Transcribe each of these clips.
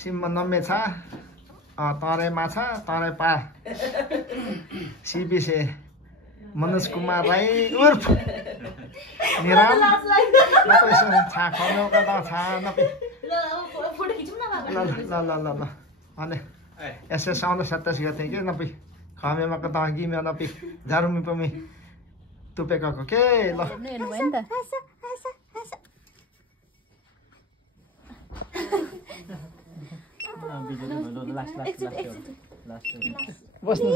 सिम्म नम्मेछा तराई माछा तराई पा सिबिसे मनोज कुमार राई उर्फ निराम छा खम्यो कता छा नपी ल अनि यसो साउन 27 गते के नपी खमेमा कता गिम्यो नपी झारुमी पमी तुपेको के ल बस्नु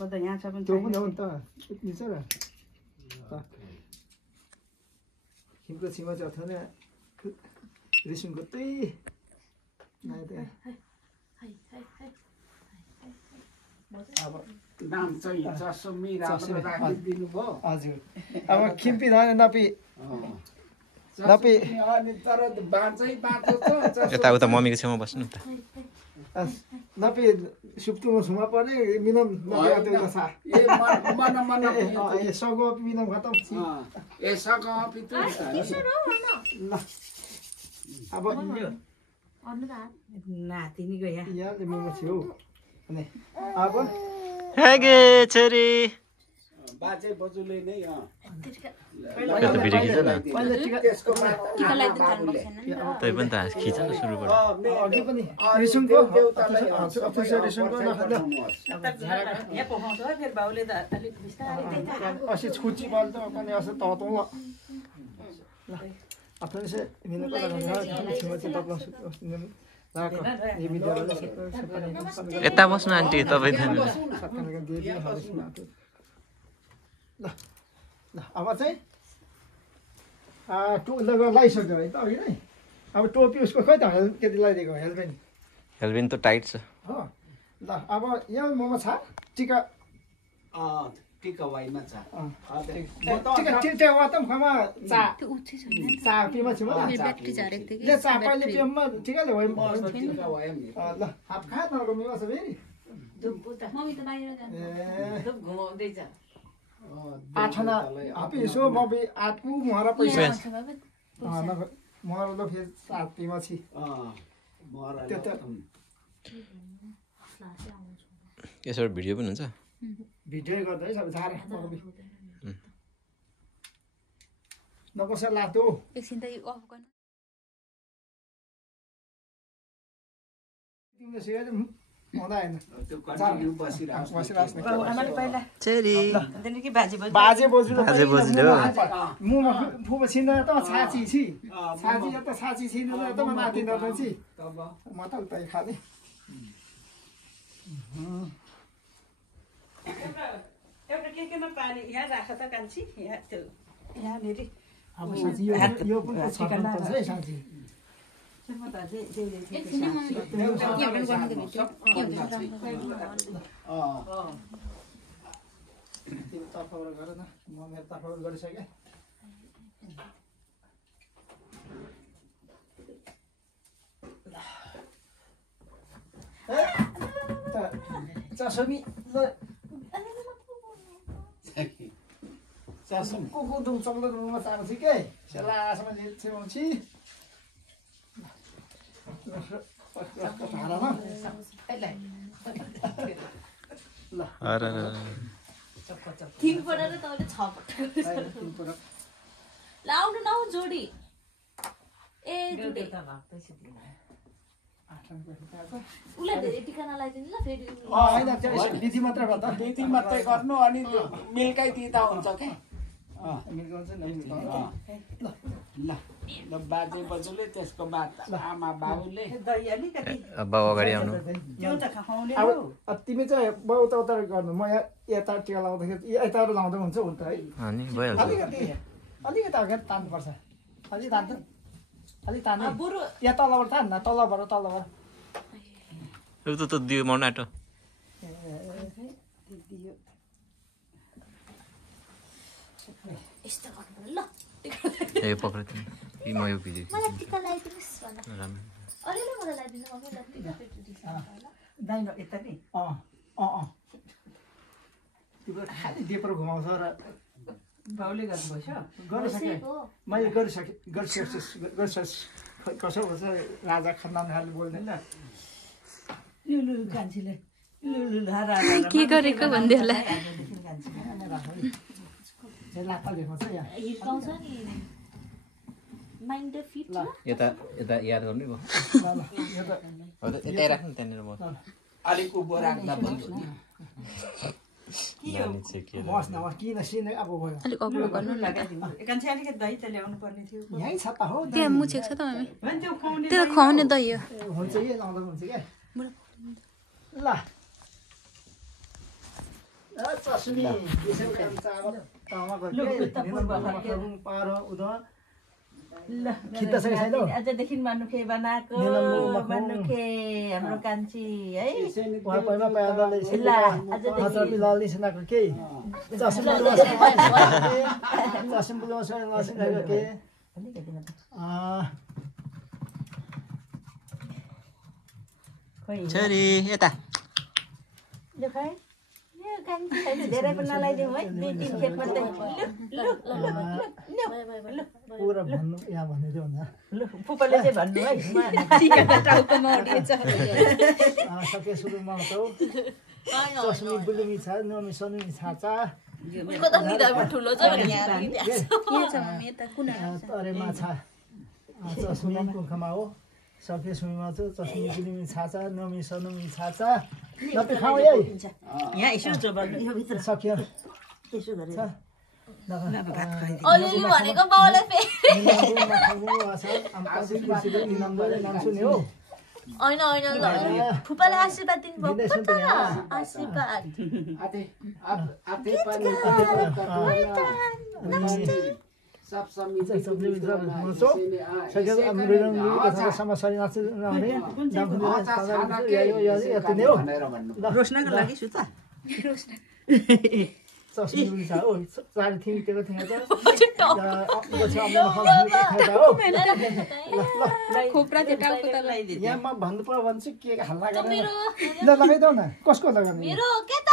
कता यहाँ छ पनि त्यो पनि हो नि त उठ्ने छ र खिमको छिमा चाहिँ अथवा रिसुङको त्यही अब नाम चाहिँ चसमी राखिदिनु भयो हजुर अब खिम्पी धान नपी नपी अनि तर बाँचै बाँचो छ यताउता मम्मीको छेउमा बस्नु त नपी सुप्तुमा छुमा पर्ने मिनम नपी त्यो छ ए मन मन ए सगो मिनम खतम ए सगो पितु ल अब नातिनीको यहाँ मेमो थियो अनि अब हेगे छोरी बाजे बजुले नै यो त भिडियो खिच न त्यसको तै पनि त खिच न सुरुबाट अघि पनि रिसुङको अफिसर रिसुङको यहाँ पकाउँछ फेरि बाउले त अलिक बिस्तारै असी छुची बल त पनि असो त ल आफ्नो से मिने को लगा छिमा चाहिँ तप्ला राको यो भिडियोले यता बस्नु आन्टी तपाईँ त ल अब चाहिँ लगा लगाइसक्यो है त अघि नै अब टोपी उसको खै त केटी लगाइदिएको हेलमेट हेलमेट त टाइट छ हो ल अब यहाँ मोमो छ टिका टिका वाइमा छ टिका टिका वा त खमा चा चा पिमा छ मलाई ले चा पहिले पिमा टिका ले वाइ टिका वाइम ल हाफ खा न को मिमा छ फेरि मम्मी त बाहिर जान्छ धुप घुमाउँदै छ आठना अपि सो मबि आठु मरा पैसा मरा ल फेरि सात पिमा छि मरा त्यो त यसो भिडियो पनि हुन्छ भिडियो गर्दा है सबै झारे नकोसा लातो एकछिन त यो अफ गर्न तिमीले सिगारेट हुँदा हैन त्यो कन्टिन्यु बसिरहेको छोरी बाजे बोजू बाजे बोजूले हो मुमा फुबा छिन त छाची छि छाची त छाची छिन त म माथि न छि तब म त उतै खाने एउटा केमा पानी यहाँ राख त कान्छी यहाँ त्यो यहाँनिर अब साथी यो पनि छकन पर्छ है साथी म त एकछिन मम्मी यहाँ पनि गर्नु भिडियो तिमी तर्फबाट गर न म मेरो तर्फबाट गरिसकेँ चसमी चसम कुकु दुङ चम्लो दुङमा चाहन्छ के सेलासमा छेउछि ल अरे थिङ परेर तपाईले 6 पटक लाउनु न जोडी ए जोडी उले धेरै टिका नलाइदिनु ल फेरि हैन त्यो विधि मात्र गर्दा त्यति मात्रै गर्नु अनि मिल्कै दिँदा हुन्छ के मिल्को हुन्छ नि ल ल ल बाजे बजुले त्यसको बाद आमा बाबुले दही अलिकति बाउ अगाडि आउनु त्यो त खुवाउने अब तिमी चाहिँ बहुत उता गर्नु म यता टिका लाउँदाखेरि यता लाउँदा हुन्छ उल्टा है अनि भइहाल्छ अलिकति अगाडि तान्नुपर्छ अलि तान्नु अलि तान्नु बरु या तलबाट तान्न तलबाट यो त दियो मन आटो यस्तो गर्नु ल ए पक्र तिमी कि म यो भिडियो मलाई टिका लाइदिनुस् भन राम्रो अलिअलि मलाई लाइदिनु मम्मी ल टिका पेटु दिन्छ दाइनो यता नि तिम्रो खालि देप्रो घुमाउँछ र बाउले गर्नुभएछ गरिसकेँ मैले गरिसकेँ कसो हुन्छ राजा खानदानहरूले बोल्दैन लु कान्छीले लु के गरेको भन्दै होला लाप्पा देखाउँछ यहाँ हिर्काउँछ नि माइन्ड फिट छ यता यता याद गर्नु भयो यतै राख्नु त्यहाँनिर म अलिक उभो राख्दा भन्छु बस न किन सिने अब भयो अलिक अग्लो गर्नु न कान्छी अलिकति दही त ल्याउनु पर्ने थियो यहीँ छ त हो त्यहाँ मुछेको छ त मम्मी त्यो खुवाउने त्यो खुवाउने दही हो हुन्छ कि लाउँदा हुन्छ क्या ल चस्मी पारो उदो आजदेखि मनुखे बनाएको मनुखे हाम्रो कान्छी है छोरी यता धेरै पनि नलाइदिउँ है 2-3 खेप मात्रै पुरा भन्नु यहाँ भनेको भन्दा लु फुपाले चाहिँ भन्नु है सके सुरुमा हो चस्मी बुलुमी छ नमी सनुमी छाचा अरे माछा चस्मी कुखमा हो सके सुरुमा छ चस्मी बुलुमी छाचा नमी सनुमी छाचा नपे खाऊ है यहाँ यसो जोबर्नु यो भित्र सक्यो त्यसो गरेर अलिअलि भनेको बाउलाई होइन होइन ल फुपाले आशीर्वाद दिनुभएको त आशीर्वाद रोशनाको लागि सुता यहाँ भन्नु पर्यो भने चाहिँ के हल्ला गरेर ल लगाइदेऊ न कसको लगाउने मेरो के त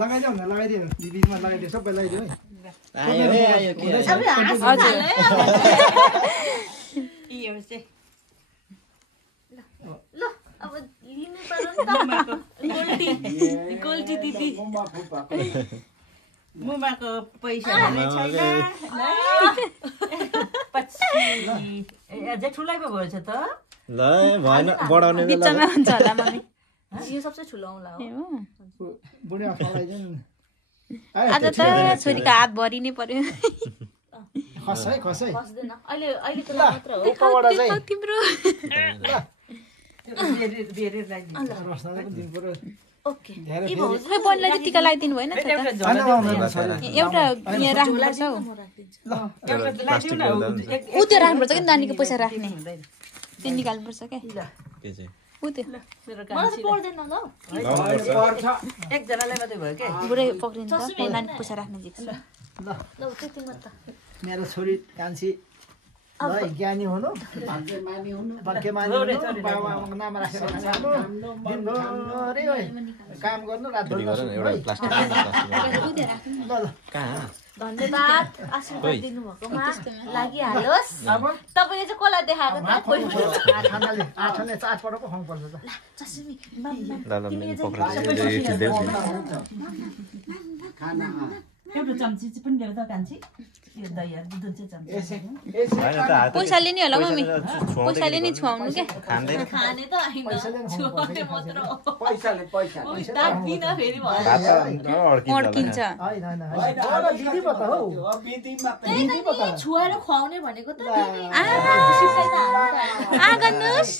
लगाइदेऊ न लगाइदियो बिचमा लगाइदियो सबै लगाइदियो ल अब लिनु पर्यो नि त गोल्टी दिदी मुमाको पैसा भने छैन अझै ठुलै पो भएछ त ल भएन बढाउने बिचमा हुन्छ होला मम्मी यो सबसे ठुलो औँला हो बुढी आफा लगाइदिनु आज त छोरीको हात भरिनै पर्यो खसै खसै बस्दैन अहिले त मात्र हो देखाउ तिम्रो ओके खोइ बहिनीलाई चाहिँ टिका लगाइदिनु भएन एउटा यहाँ राख्नुपर्छ हौ ऊ त्यो राख्नुपर्छ कि नानीको पैसा राख्ने त्यो निकाल्नुपर्छ क्या के चाहिँ ऊ त्यो मलाई पर्दैन ल एकजनालाई मात्रै भयो के बुढै पक्रिन्छ नानीको पैसा राख्ने जिक्स ल ल त्यति मात्र मेरो छोरी कान्छी ल ज्ञानी हुनु भाग्यमानी हुनु बाबाआमाको नाम राखेर दिनभरि काम गर्नु रातभरि धन्यवाद आशीर्वाद दिनुभएकोमा लागिहालोस् तपाईँले चाहिँ कसलाई देखाएको आठले चारपल्ट पो खुवाउनु पर्छ त चस्मी एउटा चम्ची पनि ल्याउ त कान्छी यो दही दुध चाहिँ चम्ची पैसाले नि होला मम्मी पैसाले नि छुवाउनु क्या खाँदैन खाने त होइन छुवाउने मात्र हो पैसाले पैसा दाग दिन फेरि भयो अड्किन्छ दिदी पो त हौ छुवाएर खुवाउने भनेको त गर्नुहोस्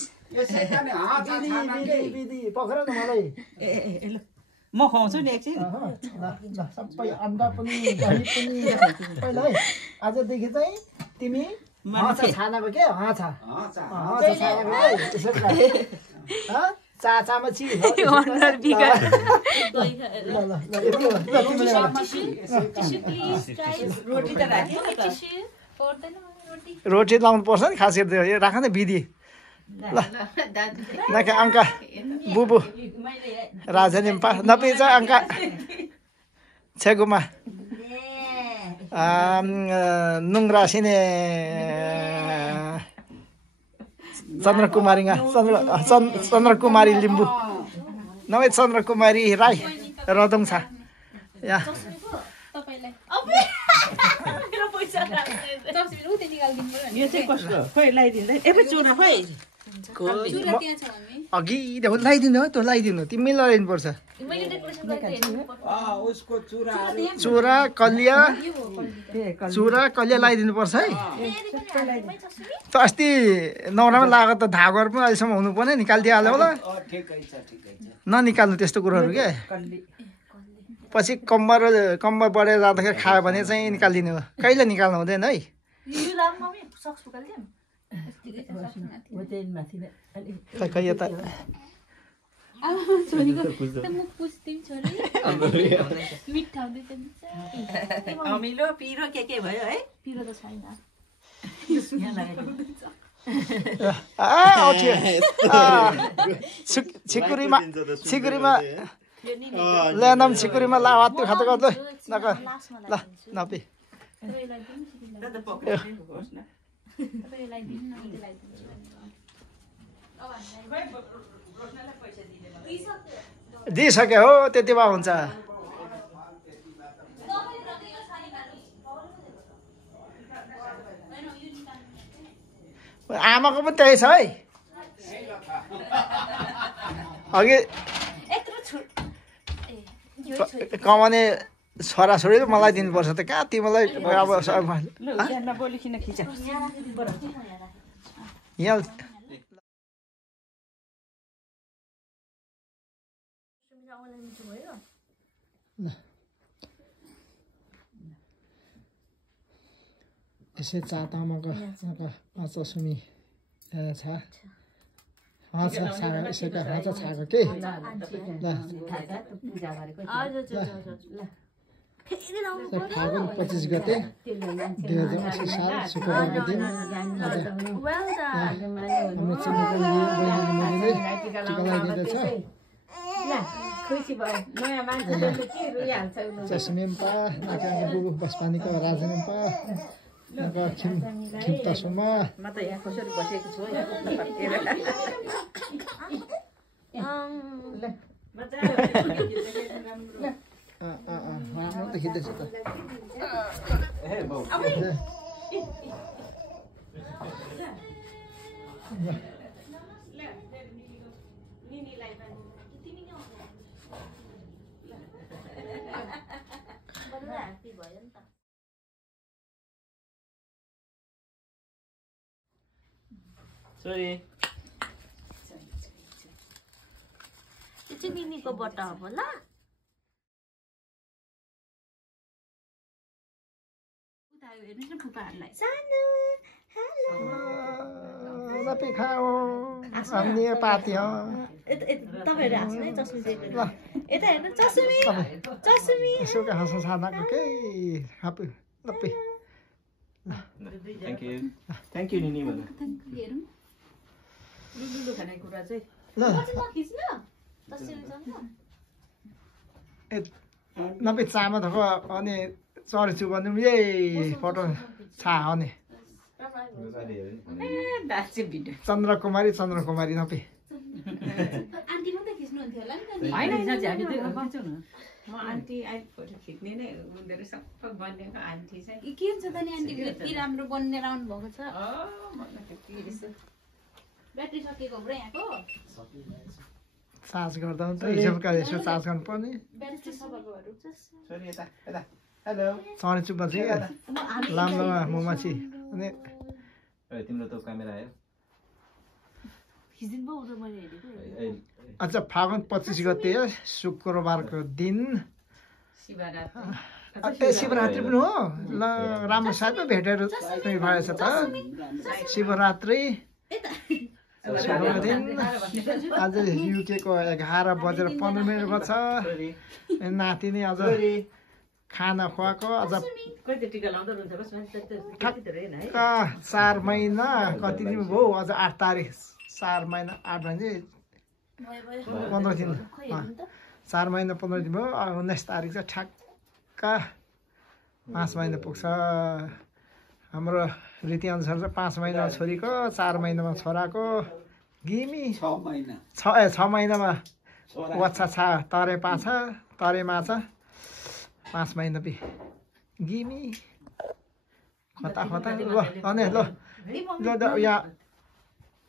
दिदी पक्र न मलाई म खुवाउँछु नि एकछिन सबै अन्डा पनि दही पनि पहिला है आजदेखि चाहिँ तिमी छानाको के चाचामा रोटी लाउनु पर्छ नि खास गरी राख न विधि नाके अंका बुबु राजनी पा नपिचा अंका छेगुमा नुंग्रा सिने चन्द्रकुमारी लिम्बू नभए चन्द्रकुमारी राई रदम छ या यो चाहिँ कस्तो खोइ लगाइदिँदै ए चुरा खोइ अघि लगाइदिनु हो त्यो लगाइदिनु तिमी लगाइदिनु पर्छ उसको चुराहरू चुरा कलिया लगाइदिनु पर्छ है त अस्ति नौरामा लागेको त धागोहरू पनि अहिलेसम्म हुनु पर्ने निकालिदिइहाल्यो होला ठिकै छ ननिकाल्नु त्यस्तो कुरोहरू के पछि कम्बर बढेर जाँदाखेरि खायो भने चाहिँ निकालिदिनु हो कहिले निकाल्नु हुँदैन है खै यता अमिलो पिरो के भयो है पिरो त छैन छिकुरीमा ल्यानम छिकुरीमा लावा त्यो खाँदै गर्दै नक ल नपी दिइसक्यो हो त्यति भए हुन्छ आमाको पनि त्यही छ है अघि कमाउने छोराछोरीले मलाई दिनुपर्छ त कहाँ तिमीलाई अब यहाँ यसै चातामाको चसुमी छ यसैको हाँचा छाएको के फागुन 25 गते 2080 साल शुक्रबारको दिन हाम्रो चिनेको बहिनीले टिका लगाइदिँदैछ चस्मिम्पा नाका बुबु बस्पानीको राजनिम्पा नाका खिम्तासुमा म त यहाँ कसरी बसेको छु देखिँदैछ त Sorry. त्यो चाहिँ निनीको बट्टा हो ल सानो नपी खाओ अन्य पाती हो तपाईहरु हाँस्नु है चस्मी चाहिँ यता हेर्नु चस्मी चस्मी यसोको हाँसो सानाको के हापु नपी Thank you, Nini. लुलु खाने कुरा चाहिँ ल नपी चामा धको अनि चढ्छु भन्नु यही फोटो छा अनि चन्द्रकुमारी नपी आन्टी मात्रै खिच्नुहुन्थ्यो होला नि त होइन साँच्चै हामी त खिच्छौँ न म आन्टी अहिले फोटो खिच्ने नै उनीहरू सबै बनिएको आन्टी चाहिँ के हुन्छ त नि आन्टी यति राम्रो बनेर आउनु भएको छ ब्याट्री सकिएको हो यहाँको चार्ज गर्दा त हिसाबका यसो चार्ज गर्नु पर्ने ब्याट्री सकिएकोहरु Sorry, यता हेलो चढे चुप्पा चाहिँ लाम्लोमा मोमाछी अनि तिम्रो त क्यामेरा आयो खिचिदिनु भयो उनीहरू मैले हेरेको अच्छा फागुन 25 गते शुक्रबारको दिन शिवरात्रि पनि हो ल राम्रो साथै भेटेर भएछ त शिवरात्रि दिन आज युके को 11 बजेर 15 मिनट छ नातिनी आज खाना खुवाएको अझ कति टिका लाउँदा हुन्छ बस ठ्याक्क 4 महिना कति दिन भयो अझ 8 तारिक 4 महिना 8 भने 15 दिन 4 महिना 15 दिन भयो 19 तारिक चाहिँ ठ्याक्क 5 महिना पुग्छ हाम्रो रीतिअनुसार चाहिँ 5 महिना छोरीको 4 महिनामा छोराको गिमी 6 महिना 6 महिनामा वच्छा छ तरे पाछा तरे माछा 5 महिना पि गिमी खता ल अनि ल यहाँ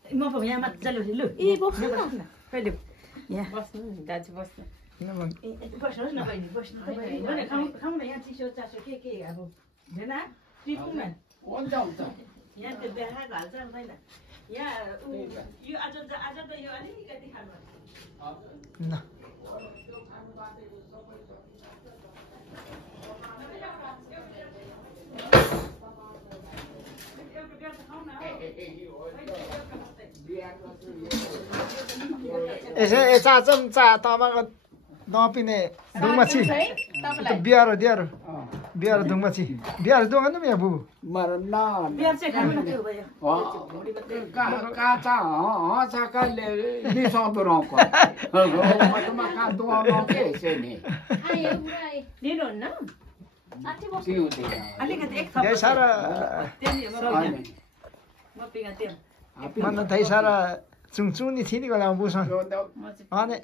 म पनि यहाँ मजाले लु ए बोक्नु न कहिले यहाँ बस्नु दाजु बस्नु बस्नुहोस् न बहिनी बस्नु खाउँ न यहाँ चिसो चासो के अब होइन टिपौँ न हुन्छ यहाँ त्यो देखाएको हाल्छ हुँदैन यहाँ यो आज त यो अलिकति खानु ल यसो चा चम्चा तपाईँको नपिने दुङमाछी बिहार दियारो बिहार दुङमाछी बिहार दोकान यहाँ बुबु मरना बिहार चाहिँ खानु न त्यो भयो काचा हँसाकाले बिसाउँदो रौँको मतमा का दुआउनु के सेनी लिनुहुन्न अलिकति एक धेरै सारा मन धेरै सारा चुङचुनी थिनी गला बुझ्छ अनि